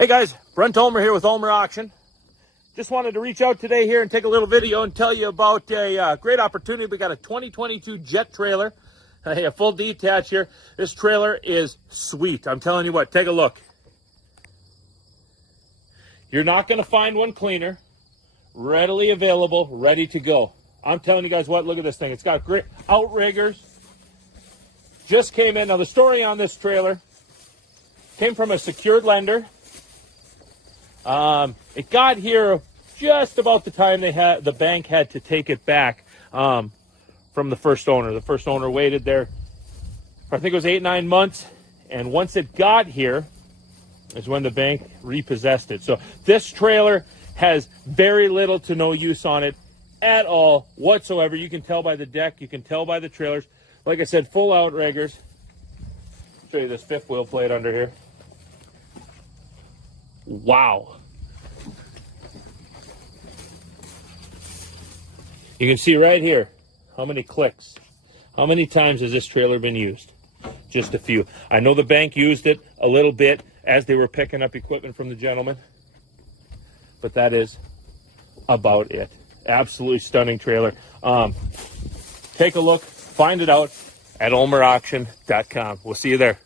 Hey guys, Brent Ulmer here with Ulmer Auction. Just wanted to reach out today here and take a little video and tell you about a great opportunity. We got a 2022 Jet trailer, a full detach here. This trailer is sweet. I'm telling you what, take a look. You're not going to find one cleaner, readily available, ready to go. I'm telling you guys what, look at this thing. It's got great outriggers. Just came in. Now the story on this trailer came from a secured lender. It got here just about the time the bank had to take it back from the first owner. The first owner waited there for, I think it was 8-9 months, and once it got here is when the bank repossessed it. So this trailer has very little to no use on it at all whatsoever. You can tell by the deck, you can tell by the trailers. Like I said, full outriggers. Show you this fifth wheel plate under here. Wow. You can see right here how many clicks. How many times has this trailer been used? Just a few. I know the bank used it a little bit as they were picking up equipment from the gentleman, but that is about it. Absolutely stunning trailer. Take a look, find it out at ulmerauction.com. We'll see you there.